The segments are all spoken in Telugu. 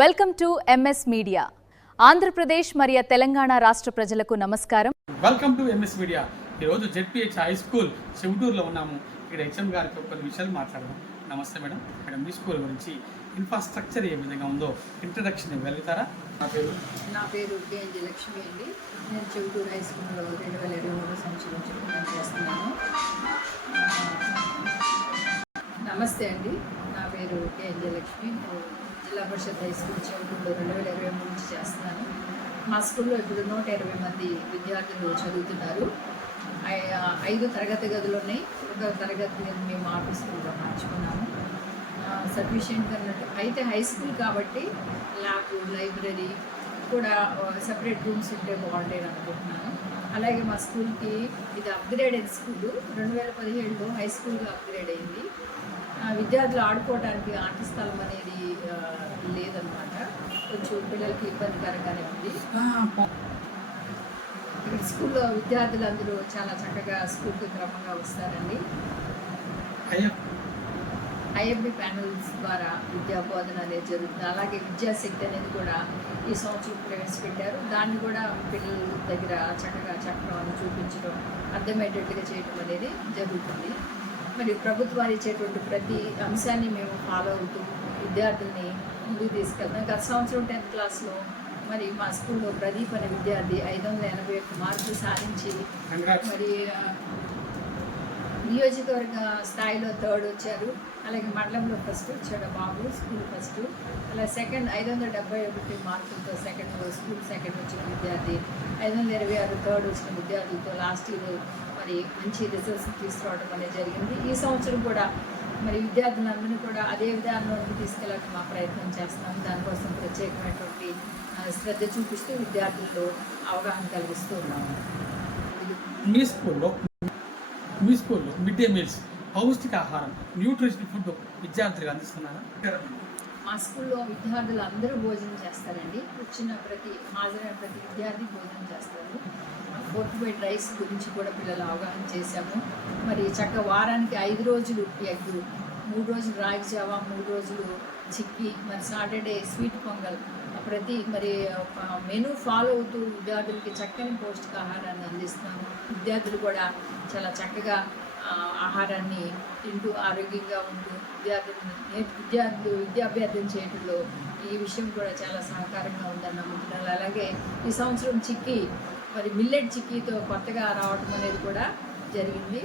Welcome to MS media. Andhra Pradesh మరియు తెలంగాణ రాష్ట్ర ప్రజలకు నమస్కారం. Welcome to MS media. ఈరోజు జెడ్పీహెచ్ హై స్కూల్ చెవుటూరులో ఉన్నాము. ఇక్కడ హెచ్ఎం గారికి కొన్ని విషయాలు మాట్లాడదాం. నమస్తే మేడం. మీ స్కూల్ గురించి ఇన్ఫ్రాస్ట్రక్చర్ ఏ విధంగా ఉందో ఇంట్రడక్షన్ ఇవ్వగలుగుతారా? నా పేరు కేఎన్జి లక్ష్మి అండి. నేను చెవుటూరు హై స్కూల్లో 2023 సంవత్సరం నుంచి పనిచేస్తున్నాను. నమస్తే అండి, నా పేరు కేఎన్జి లక్ష్మి. జిల్లా పరిషత్ హై స్కూల్ చెవుటూరులో 2023 నుంచి చేస్తున్నాను. మా స్కూల్లో ఇప్పుడు 120 మంది విద్యార్థులు చదువుతున్నారు. 5 తరగతి గదులు ఉన్నాయి. ఒక తరగతి గది మేము ఆఫీస్ స్కూల్లో మార్చుకున్నాము. సఫిషియెంట్గా ఉన్నట్టు అయితే హై స్కూల్ కాబట్టి ల్యాబ్, లైబ్రరీ కూడా సపరేట్ రూమ్స్ ఉంటే బాగుంటాయి అనుకుంటున్నాను. అలాగే మా స్కూల్కి ఇది అప్గ్రేడ్ అయిన స్కూలు. 2017లో హై స్కూల్గా అప్గ్రేడ్ అయింది. విద్యార్థులు ఆడుకోవడానికి ఆట స్థలం అనేది లేదనమాట. కొంచెం పిల్లలకి ఇబ్బందికరంగానే ఉంది. ఇక్కడ స్కూల్లో విద్యార్థులు అందరూ చాలా చక్కగా స్కూల్కి క్రమంగా వస్తారండి. ఐఎంబి ప్యానల్స్ ద్వారా విద్యా బోధన అనేది జరుగుతుంది. అలాగే విద్యాశక్తి అనేది కూడా ఈ సంవత్సరం ప్రవేశపెట్టారు. దాన్ని కూడా పిల్లల దగ్గర చక్కగా చెప్పడం, చూపించడం, అర్థమయ్యేటట్టుగా చేయడం అనేది జరుగుతుంది. మరి ప్రభుత్వాలు ఇచ్చేటువంటి ప్రతి అంశాన్ని మేము ఫాలో అవుతూ విద్యార్థుల్ని ముందుకు తీసుకెళ్తాం. గత సంవత్సరం 10th క్లాస్లో మరి మా స్కూల్లో ప్రదీప్ అనే విద్యార్థి 581 మార్కులు సాధించి మరి నియోజకవర్గ స్థాయిలో 3rd వచ్చారు. అలాగే మండలంలో ఫస్ట్ వచ్చాడు బాబు, స్కూల్ ఫస్ట్. అలా సెకండ్ 571 మార్కులతో స్కూల్ సెకండ్ వచ్చిన విద్యార్థి, 526 3rd వచ్చిన విద్యార్థులతో లాస్ట్ ఇయర్ మరి మంచి రిజల్ట్స్ తీసుకురావడం అనేది జరిగింది. ఈ సంవత్సరం కూడా మరి విద్యార్థులందరినీ కూడా అదే విధానంలోకి తీసుకెళ్ళడానికి మా ప్రయత్నం చేస్తాం. దానికోసం ప్రత్యేకమైనటువంటి శ్రద్ధ చూపిస్తూ విద్యార్థుల్లో అవగాహన కలిగిస్తూ ఉన్నాము. మీ స్కూల్లో మిడ్ డే మీల్స్, పౌష్టికాహారం, న్యూట్రిషన్ ఫుడ్ విద్యార్థులకు అందిస్తున్నారా? మా స్కూల్లో విద్యార్థులు అందరూ భోజనం చేస్తారండి. హాజరైన ప్రతి విద్యార్థి భోజనం చేస్తారు. ఫోర్టిఫైడ్ రైస్ గురించి కూడా పిల్లలు అవగాహన చేశాము. మరి వారానికి 5 రోజులు ఎగ్, 3 రోజులు రాగి జావా, 3 రోజులు చిక్కీ, మరి సాటర్డే స్వీట్ పొంగల్, ప్రతి మరి మెనూ ఫాలో అవుతూ విద్యార్థులకి చక్కని పౌష్టికాహారాన్ని అందిస్తున్నాము. విద్యార్థులు కూడా చాలా చక్కగా ఆహారాన్ని తింటూ ఆరోగ్యంగా ఉంటూ విద్యాభ్యాసం చేయడంలో ఈ విషయం కూడా చాలా సహకారంగా ఉందని నమ్ముతున్నాను. అలాగే ఈ సంవత్సరం చిక్కీ మరి మిల్లెట్ చిక్కీతో కొత్తగా రావడం అనేది కూడా జరిగింది.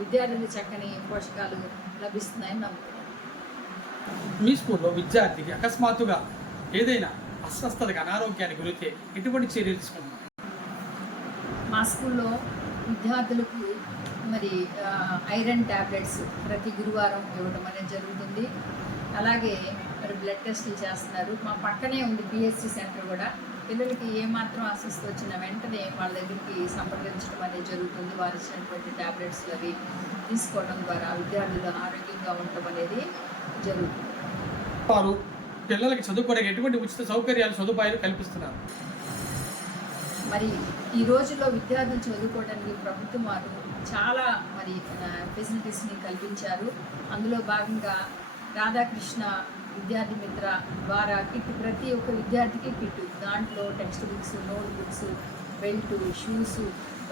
విద్యార్థులకు చక్కని పోషకాలు లభిస్తున్నాయని నమ్ముతున్నాను. మీ స్కూల్లో విద్యార్థికి అకస్మాత్తుగా ఏదైనా అస్వస్థతగా, అనారోగ్యానికి గురైతే ఎటువంటి చర్యలు తీసుకుంటున్నారు? మా స్కూల్లో విద్యార్థులకు మరి ఐరన్ ట్యాబ్లెట్స్ ప్రతి గురువారం ఇవ్వడం అనేది జరుగుతుంది. అలాగే మరి బ్లడ్ టెస్టులు చేస్తున్నారు. మా పక్కనే ఉంది పిహెచ్సి సెంటర్ కూడా. పిల్లలకి ఏమాత్రం అస్వస్థత వచ్చిన వెంటనే వాళ్ళ దగ్గరికి సంప్రదించడం అనేది జరుగుతుంది. వారు ఇచ్చినటువంటి ట్యాబ్లెట్స్ అవి తీసుకోవడం ద్వారా విద్యార్థులు ఆరోగ్యంగా ఉండటం అనేది జరుగుతుంది. వారు పిల్లలకి చదువుకోవడానికి ఎటువంటి ఉచిత సౌకర్యాలు, సదుపాయాలు కల్పిస్తున్నారు? మరి ఈ రోజుల్లో విద్యార్థులు చదువుకోవడానికి ప్రభుత్వం వారు చాలా మరి ఫెసిలిటీస్ని కల్పించారు. అందులో భాగంగా రాధాకృష్ణ విద్యార్థి మిత్ర ద్వారా కిట్, ప్రతి ఒక్క విద్యార్థికి కిట్, దాంట్లో text books, note books, belt, shoes,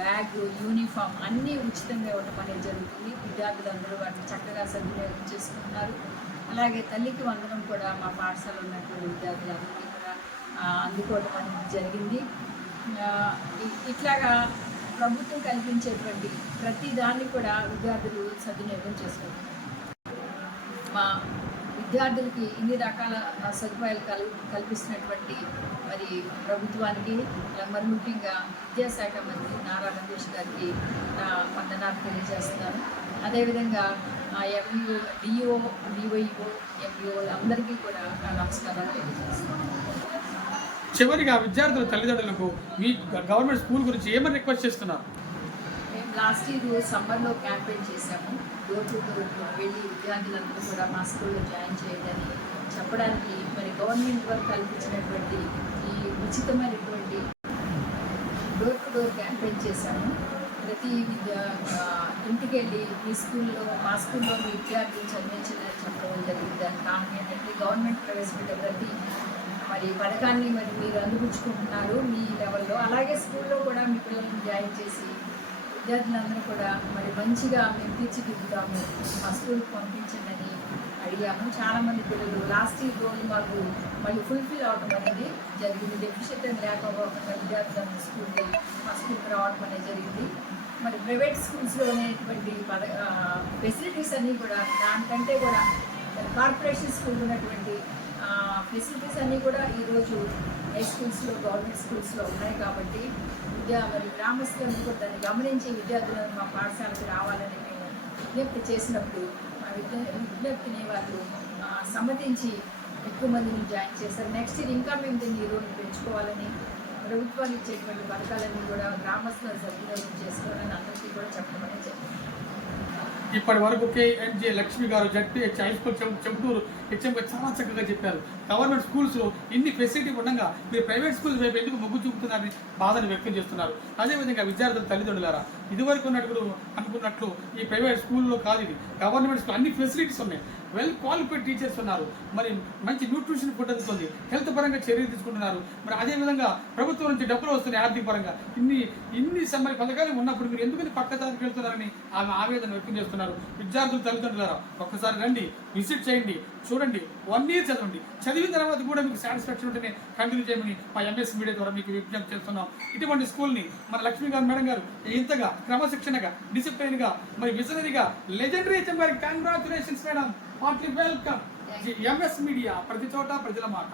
bag, uniform అన్నీ ఉచితంగా ఇవ్వడం అనేది జరుగుతుంది. విద్యార్థులందరూ వాటిని చక్కగా సద్వినియోగం చేసుకుంటున్నారు. అలాగే తల్లికి వందనం కూడా మా పాఠశాలలో ఉన్నటువంటి విద్యార్థులందరికీ కూడా అందుకోవడం అనేది జరిగింది. ఇట్లాగా ప్రభుత్వం కల్పించేటువంటి ప్రతి దాన్ని కూడా విద్యార్థులు సద్వినియోగం చేసుకుంటున్నారు. మా విద్యార్థులకి ఇన్ని రకాల సదుపాయాలు కల్పిస్తున్నటువంటి మరి ప్రభుత్వానికి, మరి ముఖ్యంగా విద్యాశాఖ మంత్రి నారా లోకేష్ గారికి వందనాలు తెలియజేస్తున్నాను. అదేవిధంగా ఎంఈఓ, డిఓ, డివైఓ, ఎంఈఓ అందరికీ కూడా నమస్కారాలు తెలియజేస్తున్నాను. చివరిగా విద్యార్థుల తల్లిదండ్రులకు మీ గవర్నమెంట్ స్కూల్ గురించి ఏమని రిక్వెస్ట్ చేస్తున్నారు? మేము లాస్ట్ ఇయర్ సమ్మర్లో క్యాంపెయిన్ చేశాము. డోర్ టు డోర్ వెళ్ళి విద్యార్థులందరూ కూడా మా స్కూల్లో జాయిన్ చేయదని చెప్పడానికి మరి గవర్నమెంట్ వారు కల్పించినటువంటి ఈ ఉచితమైనటువంటి డోర్ టు డోర్ క్యాంపెయిన్ చేశాము. ప్రతి ఇంటికి వెళ్ళి మా స్కూల్లో మీ విద్యార్థులు చదివించాలని చెప్పడం జరిగింది. దాని కారణం ఏంటంటే గవర్నమెంట్ ప్రవేశపెట్టే ప్రతి మరి ఈ పథకాన్ని మరి మీరు అందిపుచ్చుకుంటున్నారు మీ లెవెల్లో. అలాగే స్కూల్లో కూడా మీ పిల్లల్ని జాయిన్ చేసి విద్యార్థులందరూ కూడా మరి మంచిగా మేము తీర్చిదిద్దుతాము, మా స్కూల్కి పంపించండి అని అడిగాము. చాలామంది పిల్లలు లాస్ట్ ఇయర్ రోజు మాకు మళ్ళీ ఫుల్ఫిల్ అవడం అనేది జరిగింది. డెఫిషియట్ అని లేకపోకుండా విద్యార్థులందరూ మా స్కూల్కి రావడం అనేది జరిగింది. మరి ప్రైవేట్ స్కూల్స్లో అనేటువంటి ఫెసిలిటీస్ అన్నీ కూడా దానికంటే కూడా కార్పొరేషన్ స్కూల్ ఉన్నటువంటి ఫెసిలిటీస్ అన్నీ కూడా ఈరోజు హై స్కూల్స్లో గవర్నమెంట్ స్కూల్స్లో ఉన్నాయి. కాబట్టి మరి గ్రామస్తులను కూడా దాన్ని గమనించి విద్యార్థులను మా పాఠశాలకు రావాలని మేము విజ్ఞప్తి చేసినప్పుడు మా విజ్ఞప్తిని వాళ్ళు సమ్మతించి ఎక్కువ మందిని జాయిన్ చేశారు. నెక్స్ట్ ఇయర్ ఇంకా మేము దీన్ని ఈరోజు పెంచుకోవాలని ప్రభుత్వాలు ఇచ్చేటువంటి పథకాలన్నీ కూడా గ్రామస్తుల సద్వినియోగం చేసుకోవాలని అందరికీ కూడా చెప్పడం జరిగింది. ఇప్పటి వరకు కేఎన్జే లక్ష్మి గారు జడ్పీహెచ్ హై స్కూల్ చెంబటూరు హెచ్ఎంగా చాలా చక్కగా చెప్పారు. గవర్నమెంట్ స్కూల్స్లో ఇన్ని ఫెసిలిటీ ఉండగా మీరు ప్రైవేట్ స్కూల్స్ వైపు ఎందుకు మొగ్గు చూపుతున్నారని బాధను వ్యక్తం చేస్తున్నారు. అదేవిధంగా విద్యార్థుల తల్లిదండ్రులారా, ఇదివరకు అనుకున్నట్లు ఈ ప్రైవేట్ స్కూల్లో కాదు, ఇది గవర్నమెంట్ స్కూల్. అన్ని ఫెసిలిటీస్ ఉన్నాయి, వెల్ క్వాలిఫైడ్ టీచర్స్ ఉన్నారు, మరి మంచి న్యూట్రిషన్ ఫుడ్ అందుతుంది, హెల్త్ పరంగా చర్యలు తీసుకుంటున్నారు. మరి అదేవిధంగా ప్రభుత్వం నుంచి డబ్బులు వస్తున్నాయి ఆర్థిక పరంగా. ఇన్ని మరి పథకాలు ఉన్నప్పుడు మీరు ఎందుకని పక్కదారికి వెళ్తున్నారని ఆమె ఆవేదన వ్యక్తం చేస్తున్నారు. విద్యార్థులు తల్లిదండ్రులారా, ఒక్కసారి రండి, విజిట్ చేయండి, చూడండి, 1 year చదవండి. చదివిన తర్వాత కూడా మీకు సాటిస్ఫాక్షన్ ఉంటేనే కంటిన్యూ చేయమని మా ఎంఎస్ మీడియా ద్వారా మీకు విజ్ఞప్తి చేస్తున్నాం. ఇటువంటి స్కూల్ని మన లక్ష్మి గారు మేడం గారు ఇంతగా క్రమశిక్షణగా, డిసిప్లిన్గా, మరి విజనరీగా, లెజెండరీ హెచ్ఎం గారికి congratulations madam. Heartly welcome. MS media, ప్రతి చోట ప్రజల మాట.